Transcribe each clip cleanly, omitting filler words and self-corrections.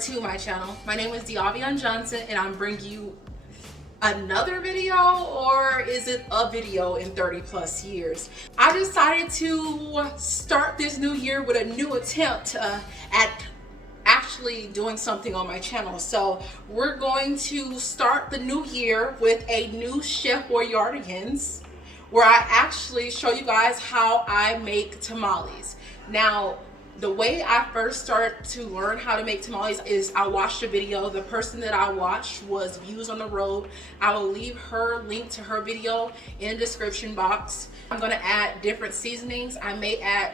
to my channel. My name is Diavion Johnson and I'm bringing you another video, or is it a video in 30 plus years? I decided to start this new year with a new attempt at actually doing something on my channel. So we're going to start the new year with a new Chef Boyardigans, where I actually show you guys how I make tamales. Now, the way I first started to learn how to make tamales is I watched a video. The person that I watched was Views on the Road. I will leave her link to her video in the description box. I'm gonna add different seasonings. I may add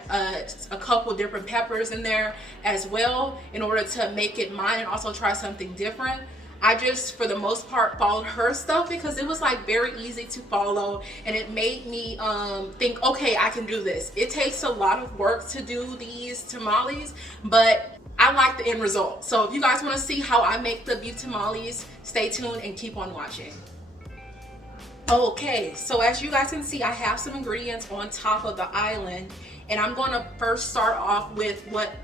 a couple different peppers in there as well in order to make it mine and also try something different. I just, for the most part, followed her stuff because it was like very easy to follow, and it made me think, okay, I can do this. It takes a lot of work to do these tamales, but I like the end result. So if you guys want to see how I make the beef tamales, stay tuned and keep on watching. Okay, so as you guys can see, I have some ingredients on top of the island, and I'm going to first start off with what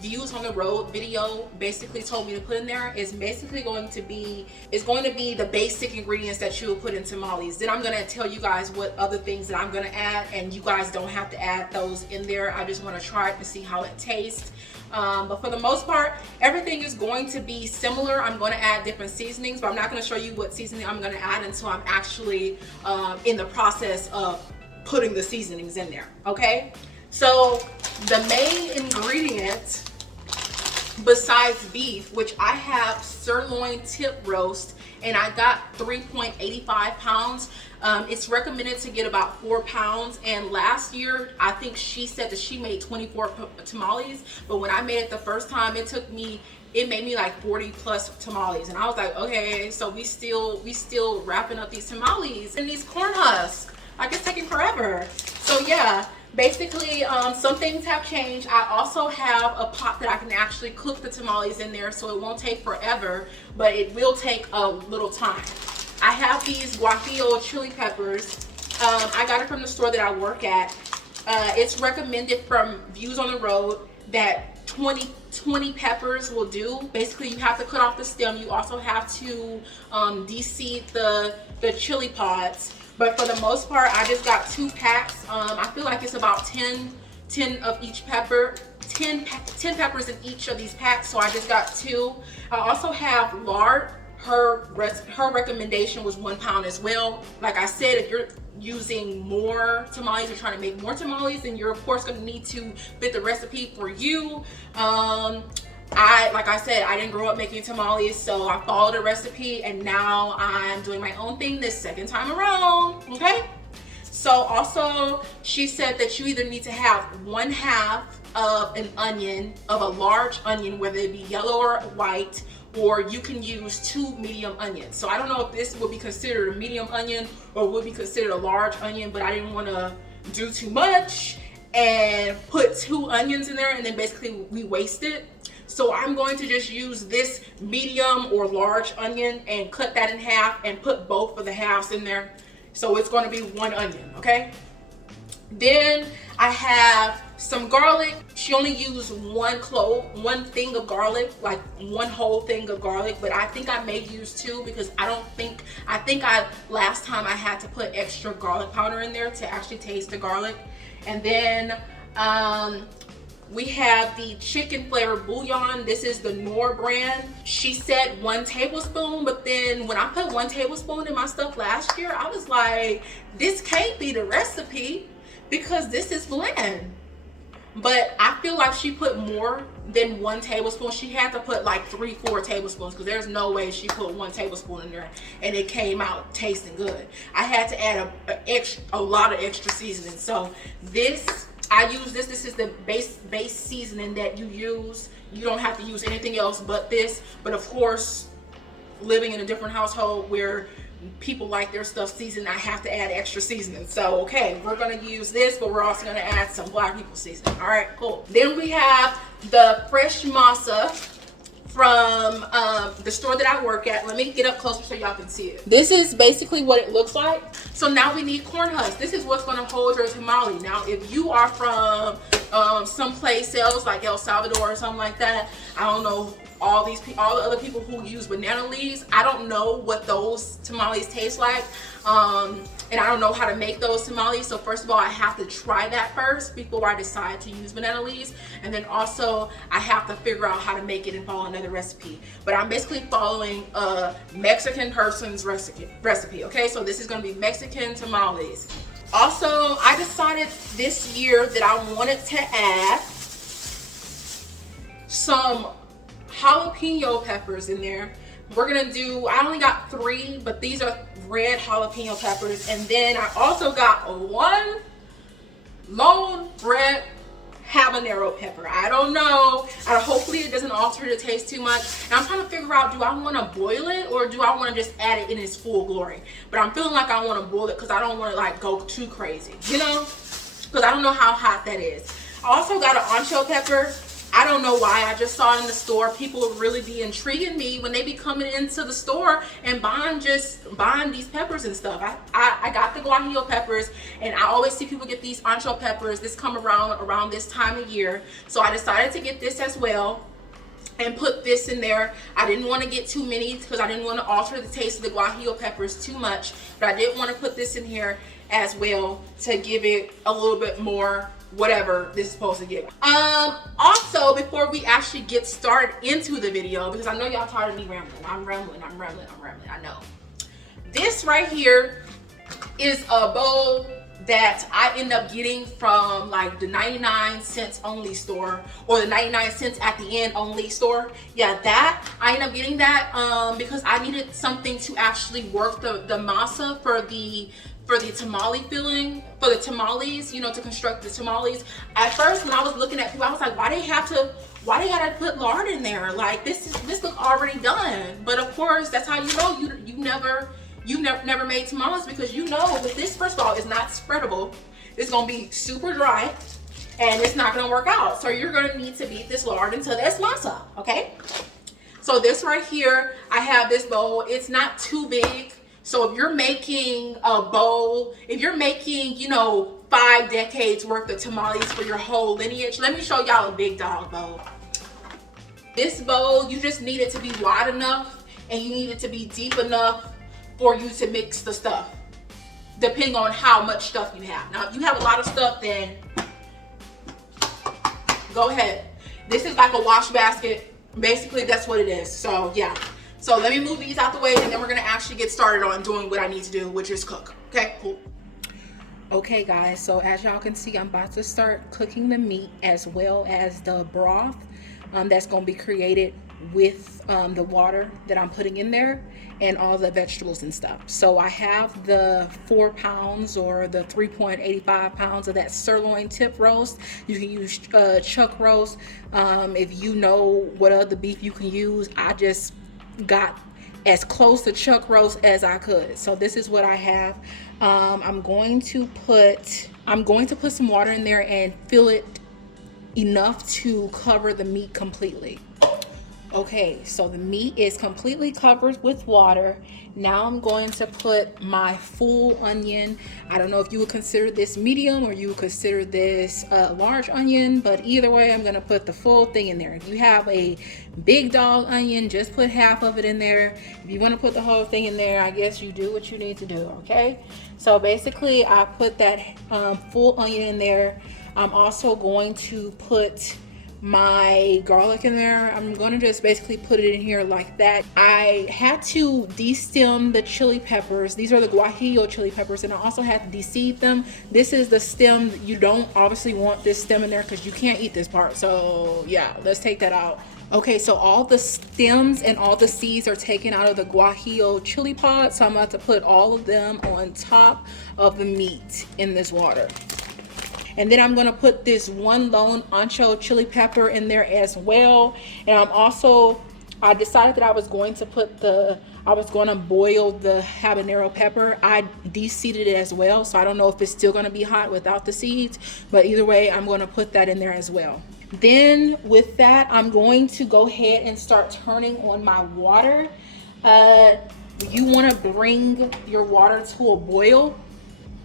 Views on the Road video basically told me to put in there. Is basically going to be the basic ingredients that you will put in tamales. Then I'm going to tell you guys what other things that I'm going to add, and you guys don't have to add those in there. I just want to try it to see how it tastes. But for the most part, everything is going to be similar. I'm going to add different seasonings, but I'm not going to show you what seasoning I'm going to add until I'm actually in the process of putting the seasonings in there. Okay, so the main ingredient besides beef, which I have sirloin tip roast, and I got 3.85 pounds. It's recommended to get about 4 pounds, and last year I think she said that she made 24 tamales, but when I made it the first time, it made me like 40 plus tamales, and I was like, okay, so we still wrapping up these tamales and these corn husks. Like, it's taking forever. So yeah, basically some things have changed. I also have a pot that I can actually cook the tamales in there, so it won't take forever, but it will take a little time. I have these guajillo chili peppers. I got it from the store that I work at. It's recommended from Views on the Road that 20 peppers will do. Basically, you have to cut off the stem. You also have to de-seed the chili pods. But for the most part, I just got 2 packs. I feel like it's about 10 of each pepper, 10 peppers in each of these packs. So I just got 2. I also have lard. Her recommendation was 1 pound as well. Like I said, if you're using more tamales or trying to make more tamales, then you're of course going to need to fit the recipe for you. Like I said, I didn't grow up making tamales, so I followed a recipe, and now I'm doing my own thing this second time around. Okay, so also she said that you either need to have 1/2 of an onion, of a large onion, whether it be yellow or white, or you can use 2 medium onions. So I don't know if this would be considered a medium onion or would be considered a large onion, but I didn't want to do too much and put 2 onions in there and then basically we waste it. So I'm going to just use this medium or large onion and cut that in half and put both of the halves in there. So it's going to be 1 onion, okay? Then I have some garlic. She only used 1 thing of garlic, like 1 whole thing of garlic, but I think I may use 2 because last time I had to put extra garlic powder in there to actually taste the garlic. And then we have the chicken flavored bouillon. This is the Knorr brand. She said 1 tablespoon, but then when I put 1 tablespoon in my stuff last year, I was like, this can't be the recipe because this is bland. But I feel like she put more than 1 tablespoon. She had to put like 3-4 tablespoons because there's no way she put 1 tablespoon in there and it came out tasting good. I had to add a lot of extra seasoning. So I use this. This is the base seasoning that you use. You don't have to use anything else but this. But of course, living in a different household where people like their stuff seasoned, I have to add extra seasoning. So okay, we're gonna use this, but we're also gonna add some black people seasoning. All right, cool. Then we have the fresh masa from the store that I work at. Let me get up closer so y'all can see it. This is basically what it looks like. So now we need corn husks. This is what's going to hold your tamale. Now, if you are from someplace else like El Salvador or something like that, I don't know all the other people who use banana leaves. I don't know what those tamales taste like, and I don't know how to make those tamales. So first of all, I have to try that first before I decide to use banana leaves, and then also I have to figure out how to make it and follow another recipe. But I'm basically following a Mexican person's recipe. Okay, so this is going to be Mexican tamales. Also, I decided this year that I wanted to add some jalapeno peppers in there. We're gonna do, I only got 3, but these are red jalapeno peppers. And then I also got 1 lone red habanero pepper. I don't know. Hopefully it doesn't alter the taste too much. And I'm trying to figure out, do I want to boil it or do I want to just add it in its full glory? But I'm feeling like I want to boil it because I don't want to like go too crazy, you know? Because I don't know how hot that is. I also got an ancho pepper. I don't know why. I just saw it in the store. People really be intriguing me when they be coming into the store and buying these peppers and stuff. I got the guajillo peppers, and I always see people get these ancho peppers. This come around this time of year. So I decided to get this as well and put this in there. I didn't want to get too many because I didn't want to alter the taste of the guajillo peppers too much, but I did want to put this in here as well to give it a little bit more whatever this is supposed to give. Also, before we actually get started into the video, because I know y'all tired of me rambling. I'm rambling, I know. This right here is a bowl that I end up getting from like the 99 cents only store, or the 99 cents at the end only store. Yeah, that I end up getting that because I needed something to actually work the masa for the tamale filling, for the tamales, you know, to construct the tamales. At first, when I was looking at people, I was like, why they gotta put lard in there? Like this look already done. But of course, that's how you know you never made tamales, because you know that this, first of all, is not spreadable. It's gonna be super dry and it's not gonna work out. So you're gonna need to beat this lard until there's masa, okay? So this right here, I have this bowl. It's not too big. So if you're making a bowl, if you're making, you know, 5 decades worth of tamales for your whole lineage, let me show y'all a big dog bowl. This bowl, you just need it to be wide enough and you need it to be deep enough for you to mix the stuff, depending on how much stuff you have. Now, if you have a lot of stuff, then go ahead. This is like a wash basket. Basically, that's what it is. So yeah. So let me move these out the way, and then we're gonna actually get started on doing what I need to do, which is cook. Okay, cool. Okay guys, so as y'all can see, I'm about to start cooking the meat as well as the broth that's gonna be created with the water that I'm putting in there and all the vegetables and stuff. So I have the 4 pounds or the 3.85 pounds of that sirloin tip roast. You can use chuck roast. If you know what other beef you can use, I just got as close to chuck roast as I could. So this is what I have. I'm going to put some water in there and fill it enough to cover the meat completely. Okay, so the meat is completely covered with water. Now I'm going to put my full onion. I don't know if you would consider this medium or you would consider this a large onion, but either way, I'm gonna put the full thing in there. If you have a big dog onion, just put half of it in there. If you wanna put the whole thing in there, I guess you do what you need to do, okay? So basically, I put that full onion in there. I'm also going to put my garlic in there. I'm gonna just basically put it in here like that. I had to destem the chili peppers. These are the guajillo chili peppers, and I also had to de-seed them. This is the stem. You don't obviously want this stem in there because you can't eat this part. So yeah, let's take that out. Okay, so all the stems and all the seeds are taken out of the guajillo chili pod. So I'm about to put all of them on top of the meat in this water. And then I'm gonna put this 1 lone ancho chili pepper in there as well. And I decided that I was going to boil the habanero pepper. I de-seeded it as well, so I don't know if it's still gonna be hot without the seeds, but either way, I'm gonna put that in there as well. Then with that, I'm going to go ahead and start turning on my water. You wanna bring your water to a boil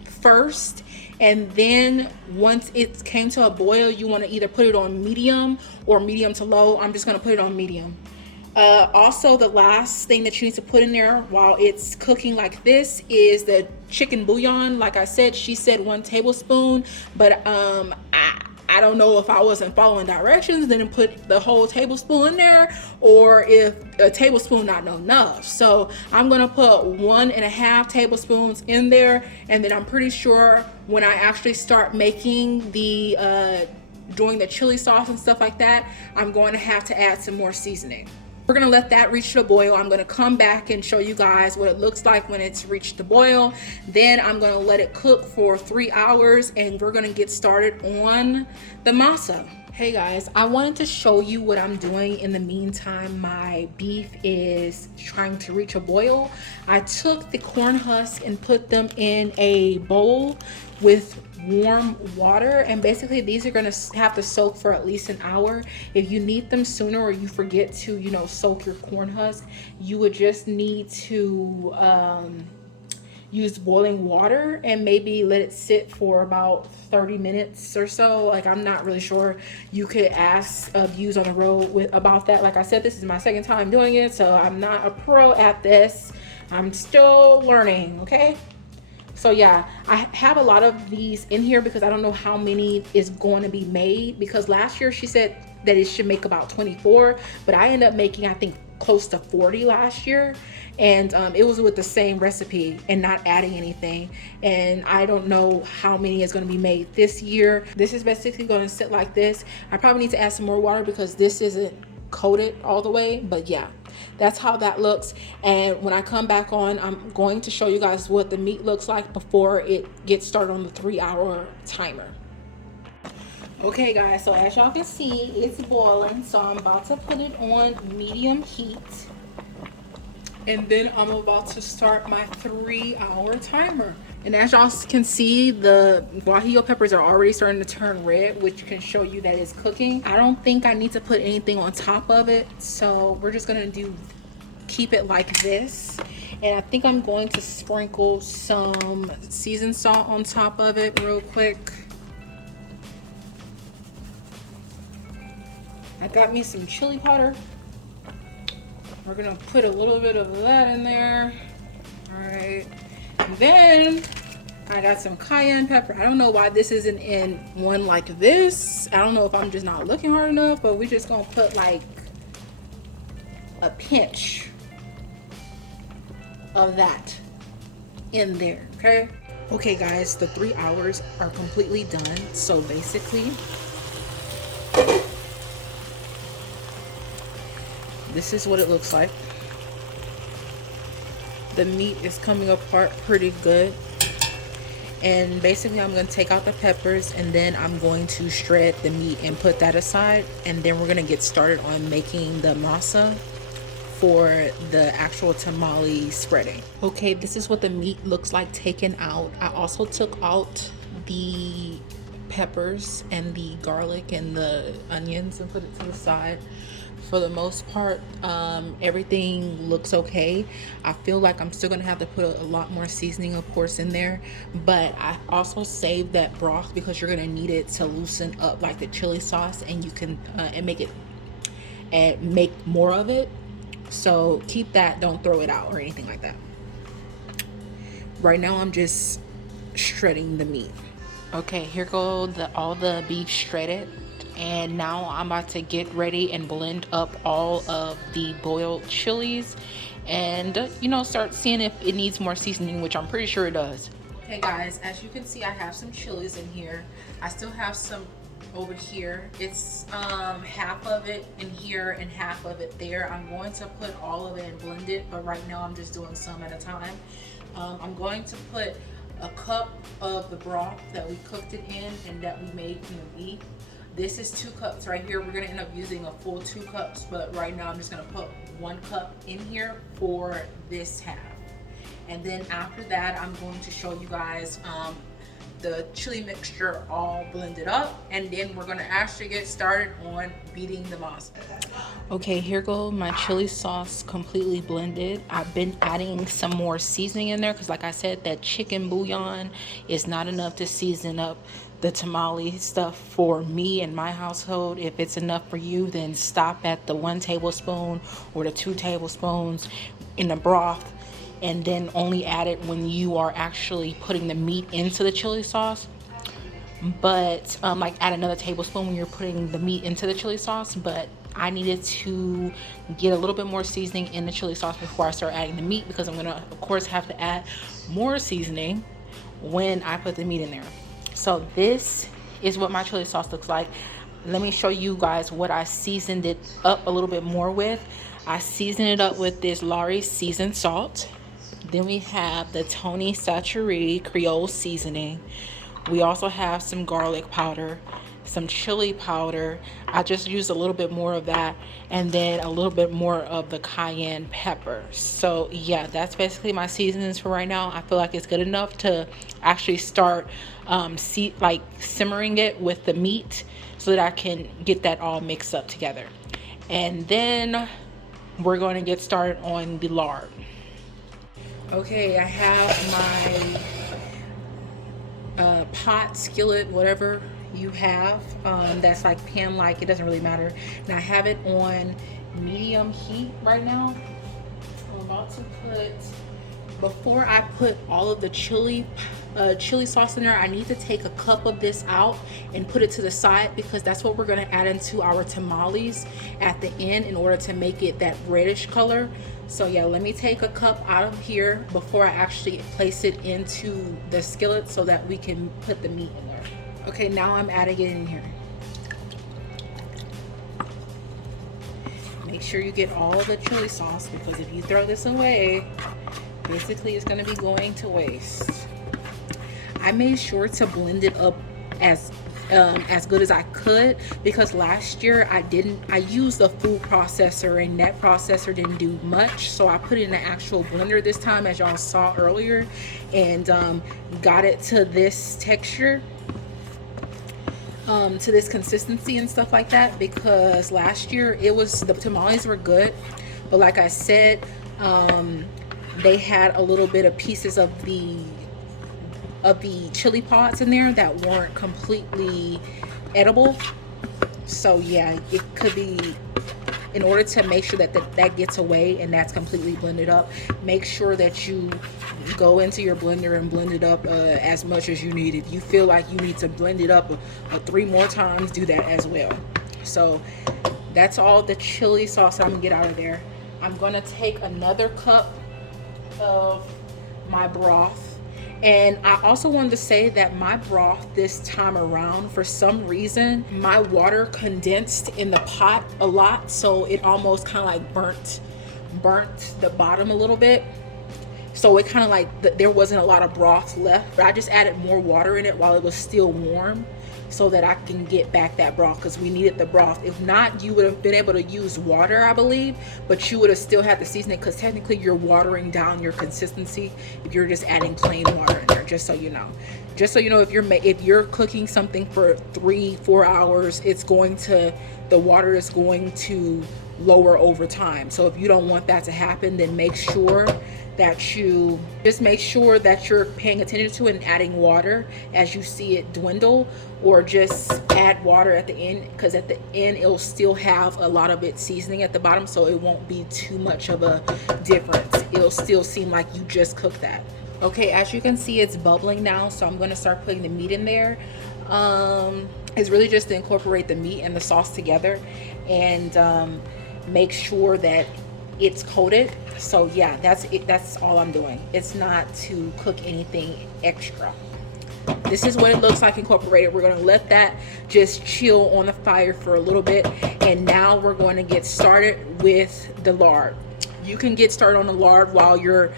first, and then once it came to a boil, you want to either put it on medium or medium to low. I'm just going to put it on medium. Also, the last thing that you need to put in there while it's cooking like this is the chicken bouillon. Like I said, she said 1 tablespoon, but I don't know if I wasn't following directions, didn't put the whole tablespoon in there, or if a tablespoon not enough. So I'm gonna put 1.5 tablespoons in there, and then I'm pretty sure when I actually start making the doing the chili sauce and stuff like that, I'm going to have to add some more seasoning. We're gonna let that reach the boil. I'm gonna come back and show you guys what it looks like when it's reached the boil. Then I'm gonna let it cook for 3 hours, and we're gonna get started on the masa. Hey guys, I wanted to show you what I'm doing in the meantime. My beef is trying to reach a boil. I took the corn husk and put them in a bowl with warm water, and basically these are going to have to soak for at least an hour. If you need them sooner, or you forget to, you know, soak your corn husk, you would just need to use boiling water and maybe let it sit for about 30 minutes or so. Like, I'm not really sure. You could ask Views on the Road about that. Like I said, this is my second time doing it, so I'm not a pro at this. I'm still learning, okay? So yeah, I have a lot of these in here because I don't know how many is going to be made, because last year she said that it should make about 24, but I ended up making, I think, close to 40 last year, and it was with the same recipe and not adding anything. And I don't know how many is going to be made this year. This is basically going to sit like this. I probably need to add some more water because this isn't coated all the way, but yeah, that's how that looks. And when I come back on, I'm going to show you guys what the meat looks like before it gets started on the 3-hour timer. Okay guys, so as y'all can see, it's boiling, so I'm about to put it on medium heat, and then I'm about to start my 3-hour timer. And as y'all can see, the guajillo peppers are already starting to turn red, which can show you that it's cooking. I don't think I need to put anything on top of it, so we're just gonna keep it like this. And I think I'm going to sprinkle some seasoned salt on top of it real quick. I got me some chili powder. We're gonna put a little bit of that in there. All right. And then I got some cayenne pepper. I don't know why this isn't in one like this. I don't know if I'm just not looking hard enough, but we're just gonna put like a pinch of that in there, okay? Okay guys, the 3 hours are completely done. So basically, this is what it looks like. The meat is coming apart pretty good. And basically I'm going to take out the peppers, and then I'm going to shred the meat and put that aside. And then we're going to get started on making the masa for the actual tamale spreading. Okay, this is what the meat looks like taken out. I also took out the peppers and the garlic and the onions and put it to the side. For the most part, everything looks okay. I feel like I'm still gonna have to put a lot more seasoning, of course, in there, but I also saved that broth because you're gonna need it to loosen up like the chili sauce, and you can and make more of it. So keep that, don't throw it out or anything like that. Right now I'm just shredding the meat. Okay, here go all the beef shredded. And now I'm about to get ready and blend up all of the boiled chilies, and you know, start seeing if it needs more seasoning, which I'm pretty sure it does. Okay guys, as you can see, I have some chilies in here. I still have some over here. It's half of it in here and half of it there. I'm going to put all of it and blend it, but right now I'm just doing some at a time. I'm going to put a cup of the broth that we cooked it in and that we made from the beef. This is 2 cups right here. We're gonna end up using a full 2 cups, but right now I'm just gonna put 1 cup in here for this half. And then after that, I'm going to show you guys the chili mixture all blended up, and then we're gonna actually get started on beating the masa. Okay, here goes my chili sauce completely blended. I've been adding some more seasoning in there because, like I said, that chicken bouillon is not enough to season up the tamale stuff for me and my household. If it's enough for you, then stop at the 1 tablespoon or the 2 tablespoons in the broth, and then only add it when you are actually putting the meat into the chili sauce. But like add another tablespoon when you're putting the meat into the chili sauce. But I needed to get a little bit more seasoning in the chili sauce before I start adding the meat, because I'm gonna of course have to add more seasoning when I put the meat in there. So this is what my chili sauce looks like. Let me show you guys what I seasoned it up a little bit more with. I seasoned it up with this Lari seasoned salt. Then we have the Tony Chachere Creole seasoning. We also have some garlic powder, some chili powder. I just used a little bit more of that, and then a little bit more of the cayenne pepper. So yeah, that's basically my seasonings for right now. I feel like it's good enough to actually start simmering it with the meat so that I can get that all mixed up together. And then we're going to get started on the lard. Okay, I have my pot, skillet, whatever you have, that's like pan like, it doesn't really matter. And I have it on medium heat right now. I'm about to put, before I put all of the chili sauce in there, I need to take a cup of this out and put it to the side, because that's what we're going to add into our tamales at the end in order to make it that reddish color. So yeah, let me take a cup out of here before I actually place it into the skillet so that we can put the meat in there. Okay, now I'm adding it in here. Make sure you get all the chili sauce, because if you throw this away, basically it's going to be going to waste. I made sure to blend it up as good as I could, because last year I used a food processor, and that processor didn't do much, so I put it in an actual blender this time, as y'all saw earlier, and got it to this texture, to this consistency and stuff like that, because last year the tamales were good, but like I said, they had a little bit of pieces of the chili pods in there that weren't completely edible. So yeah, it could be, in order to make sure that gets away and that's completely blended up, make sure that you go into your blender and blend it up as much as you need. If you feel like you need to blend it up 3 more times, do that as well. So that's all the chili sauce I'm gonna get out of there. I'm gonna take another cup of my broth. And I also wanted to say that my broth this time around, for some reason, my water condensed in the pot a lot, so it almost kind of like burnt the bottom a little bit. So it kind of like there wasn't a lot of broth left, but I just added more water in it while it was still warm, so that I can get back that broth, because we needed the broth. If not, you would have been able to use water, I believe, but you would have still had to season it, because technically you're watering down your consistency if you're just adding plain water in there, just so you know. Just so you know, if you're cooking something for 3-4 hours, the water is going to lower over time. So if you don't want that to happen, then make sure that you're paying attention to it and adding water as you see it dwindle, or just add water at the end, because at the end it'll still have a lot of its seasoning at the bottom, so it won't be too much of a difference. It'll still seem like you just cooked that. Okay, as you can see, it's bubbling now, so I'm going to start putting the meat in there. It's really just to incorporate the meat and the sauce together, and make sure that it's coated. So yeah, that's it. That's all I'm doing. It's not to cook anything extra. This is what it looks like incorporated. We're going to let that just chill on the fire for a little bit, and now we're going to get started with the lard. You can get started on the lard while you're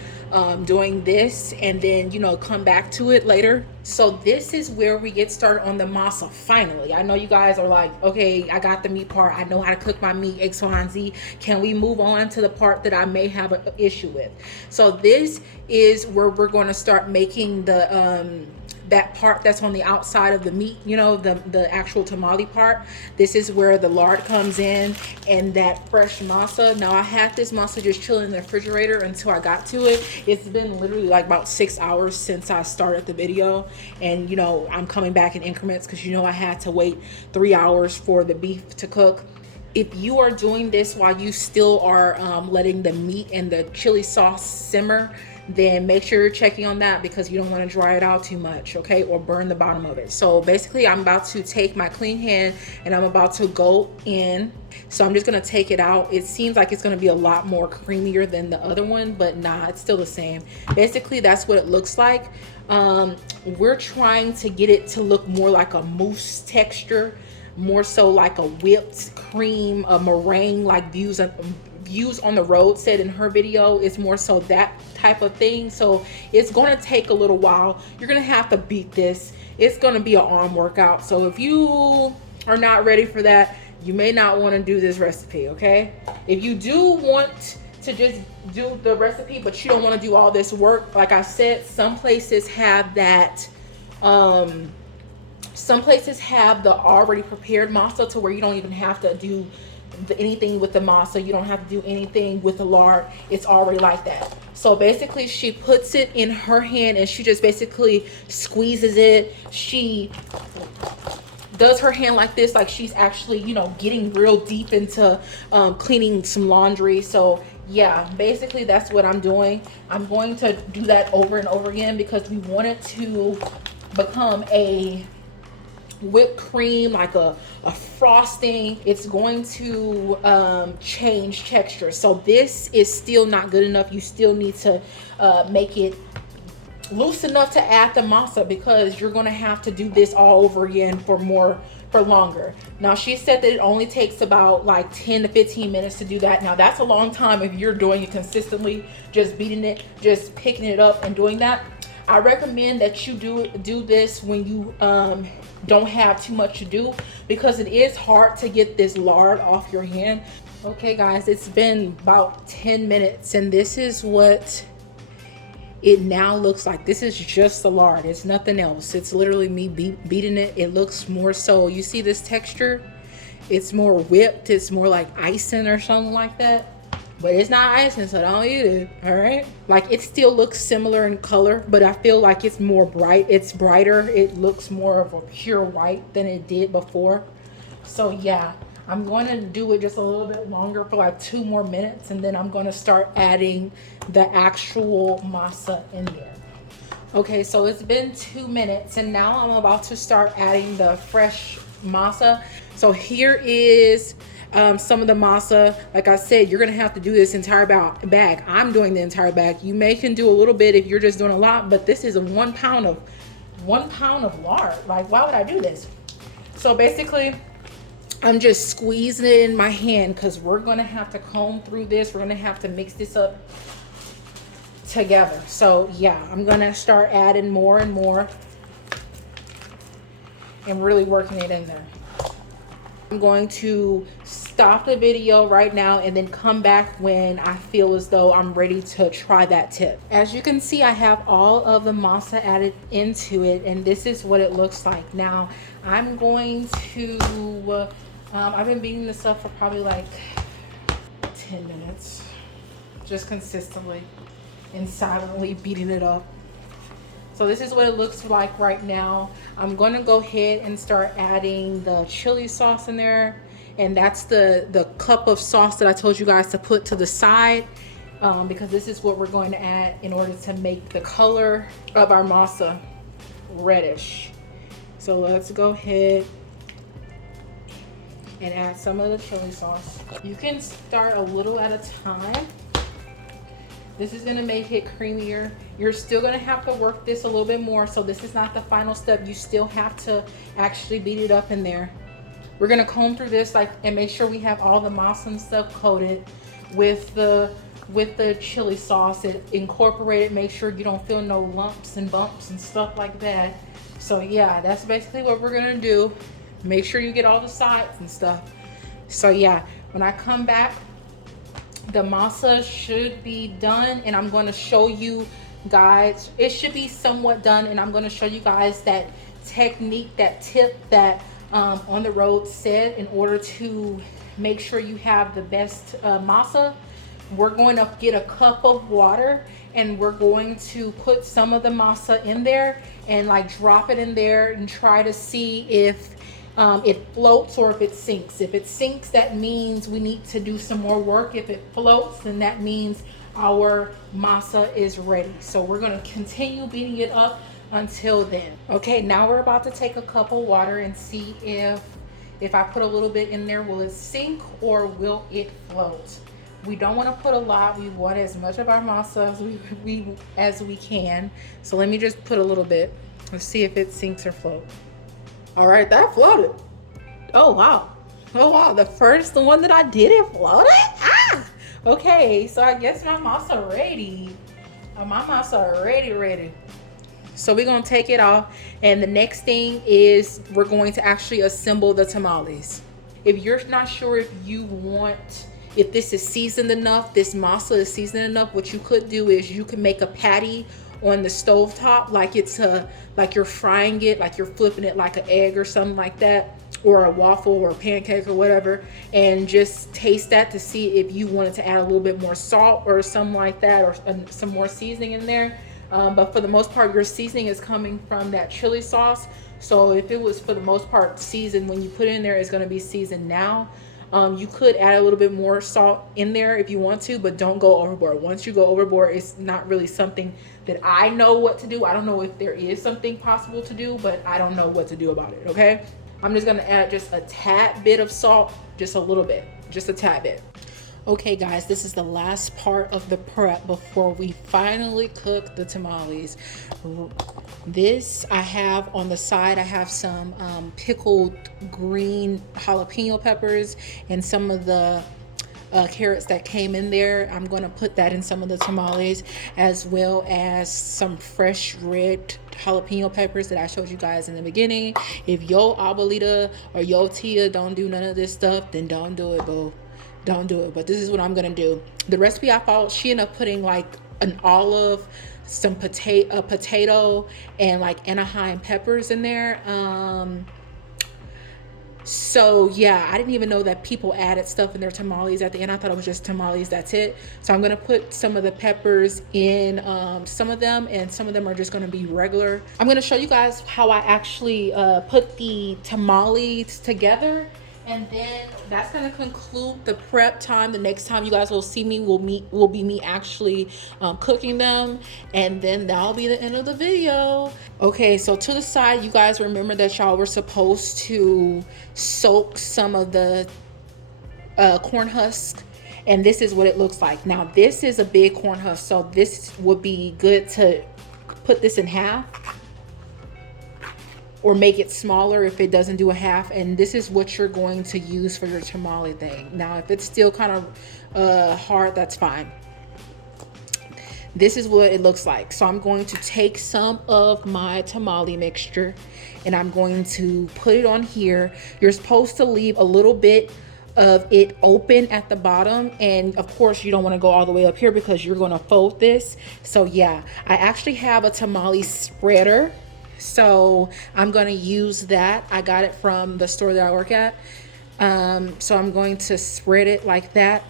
doing this, and then come back to it later. So this is where we get started on the masa. Finally, I know you guys are like, okay, I got the meat part, I know how to cook my meat, X, Y, and Z. Can we move on to the part that I may have an issue with? So this is where we're going to start making the that part that's on the outside of the meat, you know, the actual tamale part. This is where the lard comes in, and that fresh masa. Now I had this masa just chilling in the refrigerator until I got to it. It's been literally like about 6 hours since I started the video, and you know, I'm coming back in increments because you know I had to wait 3 hours for the beef to cook. If you are doing this while you still are letting the meat and the chili sauce simmer, then make sure you're checking on that because you don't want to dry it out too much, okay, or burn the bottom of it. So basically I'm about to take my clean hand and I'm about to go in. So I'm just going to take it out. It seems like it's going to be a lot more creamier than the other one, but nah, it's still the same. Basically that's what it looks like. We're trying to get it to look more like a mousse texture, more so like a whipped cream, a meringue, like views on the road said in her video. It's more so that type of thing. So it's going to take a little while. You're going to have to beat this. It's going to be an arm workout. So if you are not ready for that, you may not want to do this recipe, okay? If you do want to just do the recipe but you don't want to do all this work, like I said, some places have that some places have the already prepared masa to where you don't even have to do anything with the masa. You don't have to do anything with the lard. It's already like that. So basically she puts it in her hand and she just basically squeezes it. She does her hand like this, like she's actually, you know, getting real deep into cleaning some laundry. So yeah, basically that's what I'm doing. I'm going to do that over and over again because we want it to become a whipped cream, like a frosting. It's going to change texture. So this is still not good enough. You still need to make it loose enough to add the masa because you're going to have to do this all over again for longer. Now she said that it only takes about like 10 to 15 minutes to do that. Now that's a long time if you're doing it consistently, just beating it, just picking it up and doing that. I recommend that you do this when you don't have too much to do because it is hard to get this lard off your hand. Okay guys, it's been about 10 minutes and this is what it now looks like. This is just the lard. It's nothing else. It's literally me beating it. It looks more so, you see this texture? It's more whipped. It's more like icing or something like that. But it's not icing, so don't eat it, all right? Like it still looks similar in color, but I feel like it's more bright. It's brighter. It looks more of a pure white than it did before. So yeah, I'm going to do it just a little bit longer for like 2 more minutes, and then I'm going to start adding the actual masa in there. Okay, so it's been 2 minutes, and now I'm about to start adding the fresh masa. So here is some of the masa. Like I said, you're gonna have to do this entire bag. I'm doing the entire bag. You can do a little bit if you're just doing a lot, but this is a 1 pound of lard. Like, why would I do this? So basically I'm just squeezing it in my hand because we're gonna have to comb through this. We're gonna have to mix this up together. So yeah, I'm gonna start adding more and more and really working it in there. I'm going to stop the video right now and then come back when I feel as though I'm ready to try that tip. As you can see, I have all of the masa added into it, and this is what it looks like. Now I'm going to I've been beating this up for probably like 10 minutes, just consistently and silently beating it up. So this is what it looks like right now. I'm going to go ahead and start adding the chili sauce in there. And that's the cup of sauce that I told you guys to put to the side, because this is what we're going to add in order to make the color of our masa reddish. So let's go ahead and add some of the chili sauce. You can start a little at a time. This is gonna make it creamier. You're still gonna have to work this a little bit more, so this is not the final step. You still have to actually beat it up in there. We're gonna comb through this and make sure we have all the masa and stuff coated with the chili sauce. Incorporate it, make sure you don't feel no lumps and bumps and stuff like that. So yeah, that's basically what we're gonna do. Make sure you get all the sides and stuff. So yeah, when I come back, the masa should be done, and I'm going to show you guides. It should be somewhat done, and I'm going to show you guys that technique, that tip that On the Road said in order to make sure you have the best masa. We're going to get a cup of water and we're going to put some of the masa in there and like drop it in there and try to see if it floats or if it sinks. If it sinks, that means we need to do some more work. If it floats, then that means our masa is ready. So we're going to continue beating it up until then. Okay, now we're about to take a cup of water and see if I put a little bit in there, will it sink or will it float? We don't want to put a lot. We want as much of our masa as we can. So let me just put a little bit. Let's see if it sinks or floats. All right, that floated. Oh wow. Oh wow, the one that I did, it floated. Okay, so I guess my masa ready. My masa ready. So we're gonna take it off, and the next thing is we're going to actually assemble the tamales. If you're not sure if this is seasoned enough, this masa is seasoned enough, what you could do is you can make a patty on the stove top, like like you're frying it, like you're flipping it like an egg or something like that, or a waffle or a pancake or whatever, and just taste that to see if you wanted to add a little bit more salt or something like that, or some more seasoning in there. But for the most part, your seasoning is coming from that chili sauce. So if it was for the most part seasoned when you put it in there, it's going to be seasoned now. You could add a little bit more salt in there if you want to, but don't go overboard. Once you go overboard, it's not really something that I know what to do. I don't know if there is something possible to do, but I don't know what to do about it, okay? I'm just gonna add just a tad bit of salt, just a little bit, just a tad bit. Okay guys, this is the last part of the prep before we finally cook the tamales. This I have on the side, I have some pickled green jalapeno peppers and some of the carrots that came in there. I'm going to put that in some of the tamales, as well as some fresh red jalapeno peppers that I showed you guys in the beginning. If your abuelita or your tia don't do none of this stuff, then don't do it, boo. Don't do it. But this is what I'm gonna do. The recipe I followed, she ended up putting like an olive, some potato, and like Anaheim peppers in there. So yeah, I didn't even know that people added stuff in their tamales at the end. I thought it was just tamales, that's it. So I'm gonna put some of the peppers in some of them, and some of them are just gonna be regular. I'm gonna show you guys how I actually put the tamales together. And then that's gonna conclude the prep time. The next time you guys will see me will be me actually cooking them, and then that'll be the end of the video. Okay, so to the side, you guys remember that y'all were supposed to soak some of the corn husk, and this is what it looks like. Now this is a big corn husk, so this would be good to put this in half, or make it smaller if it doesn't do a half. And this is what you're going to use for your tamale thing. Now if it's still kind of hard, that's fine. This is what it looks like. So I'm going to take some of my tamale mixture and I'm going to put it on here. You're supposed to leave a little bit of it open at the bottom, and of course you don't want to go all the way up here because you're going to fold this. So yeah, I actually have a tamale spreader, so I'm going to use that. I got it from the store that I work at. So I'm going to spread it like that.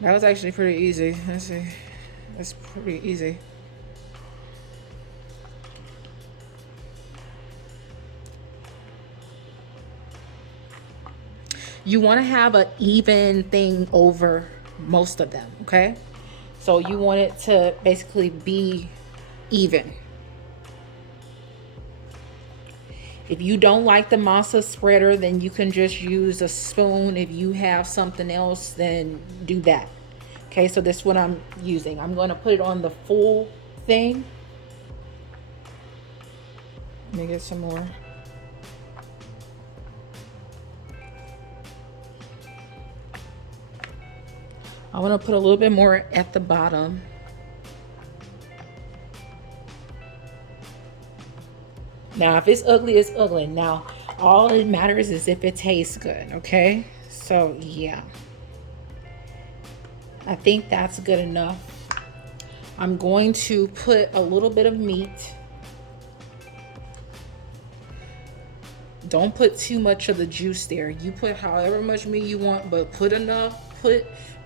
That was actually pretty easy. Let's see. That's pretty easy. You want to have an even thing over most of them, okay? So you want it to basically be even. If you don't like the masa spreader, then you can just use a spoon. If you have something else, then do that. Okay, so this is what I'm using. I'm going to put it on the full thing. Let me get some more. I want to put a little bit more at the bottom. Now, if it's ugly, it's ugly. Now, all it matters is if it tastes good, okay? So, yeah. I think that's good enough. I'm going to put a little bit of meat. Don't put too much of the juice there. You put however much meat you want, but put enough.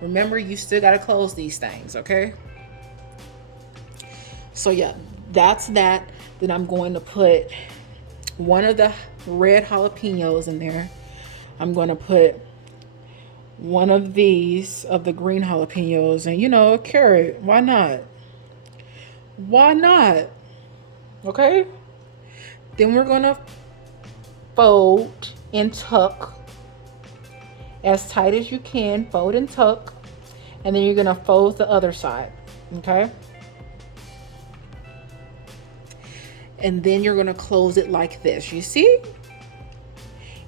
Remember, you still gotta close these things, okay? So yeah, that's that. Then I'm going to put one of the red jalapenos in there. I'm going to put one of these of the green jalapenos, and a carrot. Why not? Why not? Okay. Then we're going to fold and tuck as tight as you can. Fold and tuck. And then you're going to fold the other side. Okay. And then you're going to close it like this. You see?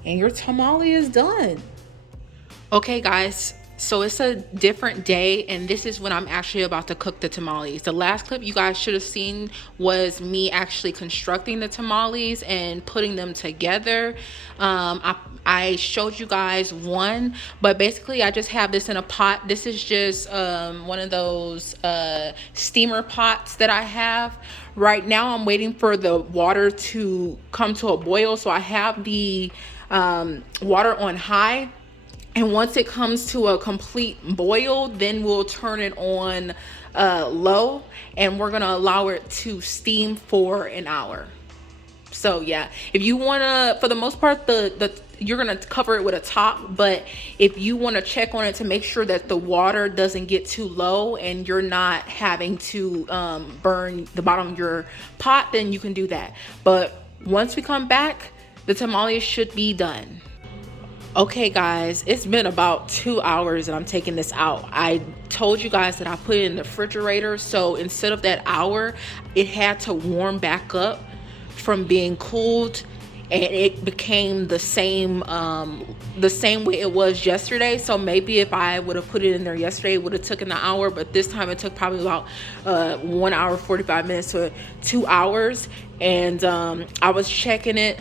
And your tamale is done. Okay, guys. So it's a different day, and this is when I'm actually about to cook the tamales. The last clip you guys should have seen was me actually constructing the tamales and putting them together. I showed you guys one, but basically I just have this in a pot. This is just one of those steamer pots that I have. Right now I'm waiting for the water to come to a boil, so I have the water on high. And once it comes to a complete boil, then we'll turn it on low, and we're gonna allow it to steam for an hour. So yeah, if you wanna, for the most part, you're gonna cover it with a top, but if you wanna check on it to make sure that the water doesn't get too low and you're not having to burn the bottom of your pot, then you can do that. But once we come back, the tamales should be done. Okay guys, it's been about 2 hours and I'm taking this out. I told you guys that I put it in the refrigerator, so instead of that hour, it had to warm back up from being cooled, and it became the same way it was yesterday. So maybe if I would have put it in there yesterday, it would have taken an hour, but this time it took probably about 1 hour 45 minutes to 2 hours. And I was checking it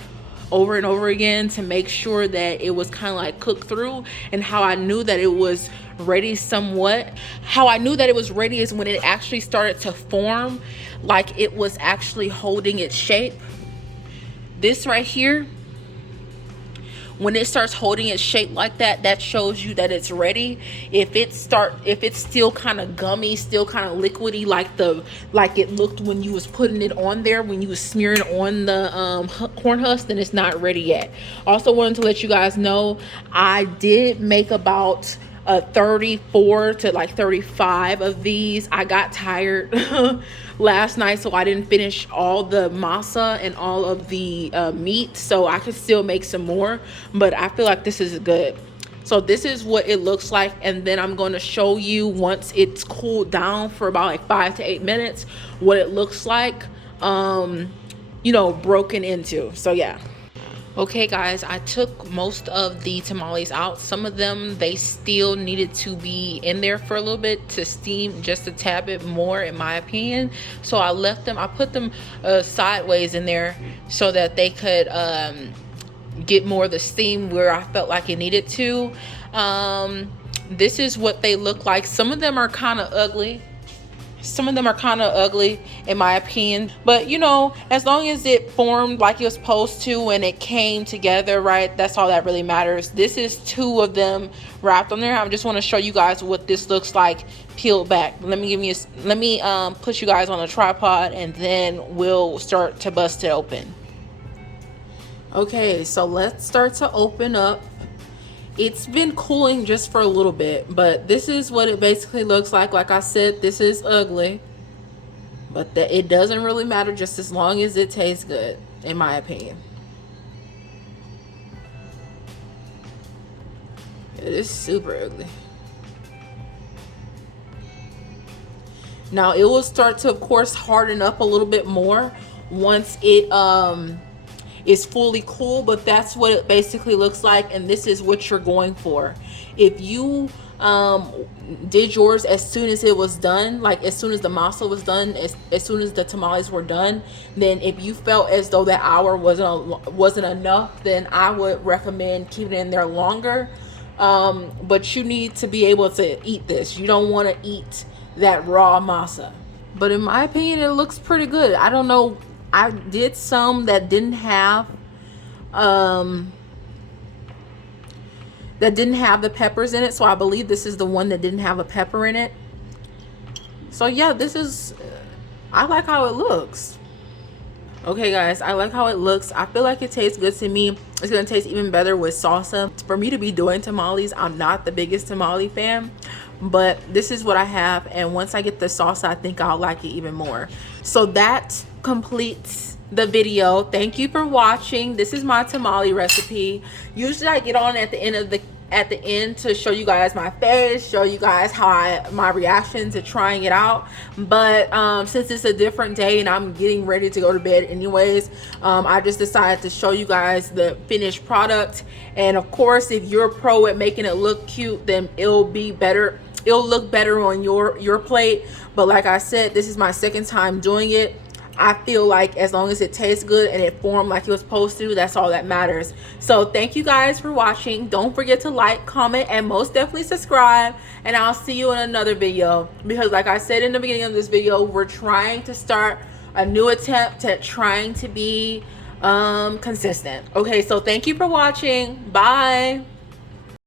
over and over again to make sure that it was kind of like cooked through. And how I knew that it was ready somewhat, how I knew that it was ready is when it actually started to form, like it was actually holding its shape. This right here, when it starts holding its shape like that, that shows you that it's ready. If it's still kind of gummy, still kind of liquidy, like it looked when you was putting it on there, when you was smearing on the corn husk, then it's not ready yet. Also wanted to let you guys know, I did make about 34 to like 35 of these. I got tired last night, so I didn't finish all the masa and all of the meat, so I could still make some more, but I feel like this is good. So this is what it looks like, and then I'm going to show you once it's cooled down for about like 5 to 8 minutes what it looks like, broken into. So yeah. Okay guys, I took most of the tamales out. Some of them, they still needed to be in there for a little bit to steam just a tad bit more, in my opinion. So I left them, I put them sideways in there so that they could get more of the steam where I felt like it needed to. This is what they look like. Some of them are kind of ugly. Some of them are kind of ugly, in my opinion, but as long as it formed like it was supposed to and it came together right, that's all that really matters. This is 2 of them wrapped on there. I just want to show you guys what this looks like peeled back. Let me put you guys on a tripod, and then we'll start to bust it open. Okay, so let's start to open up. It's been cooling just for a little bit, but this is what it basically looks like. Like I said, this is ugly, but it doesn't really matter, just as long as it tastes good, in my opinion. It is super ugly. Now it will start to, of course, harden up a little bit more once it is fully cool, but that's what it basically looks like, and this is what you're going for. If you did yours as soon as it was done, like as soon as the masa was done, as soon as the tamales were done, then if you felt as though that hour wasn't enough, then I would recommend keeping it in there longer. But you need to be able to eat this. You don't want to eat that raw masa. but in my opinion, it looks pretty good. I don't know. I did some that didn't have the peppers in it, so I believe this is the one that didn't have a pepper in it. So yeah, this is, I like how it looks. Okay guys, I like how it looks. I feel like it tastes good to me. It's gonna taste even better with salsa. For me to be doing tamales, I'm not the biggest tamale fan, but this is what I have, and once I get the salsa, I think I'll like it even more. So that completes the video. Thank you for watching. This is my tamale recipe. Usually I get on at the end to show you guys my face, show you guys how my reaction to trying it out, but since it's a different day and I'm getting ready to go to bed anyways, I just decided to show you guys the finished product. And of course, if you're a pro at making it look cute, then it'll be better, it'll look better on your plate. But like I said, this is my second time doing it. I feel like as long as it tastes good and it formed like it was supposed to, that's all that matters. So thank you guys for watching. Don't forget to like, comment, and most definitely subscribe. And I'll see you in another video. Because like I said in the beginning of this video, we're trying to start a new attempt at trying to be consistent. Okay, so thank you for watching. Bye.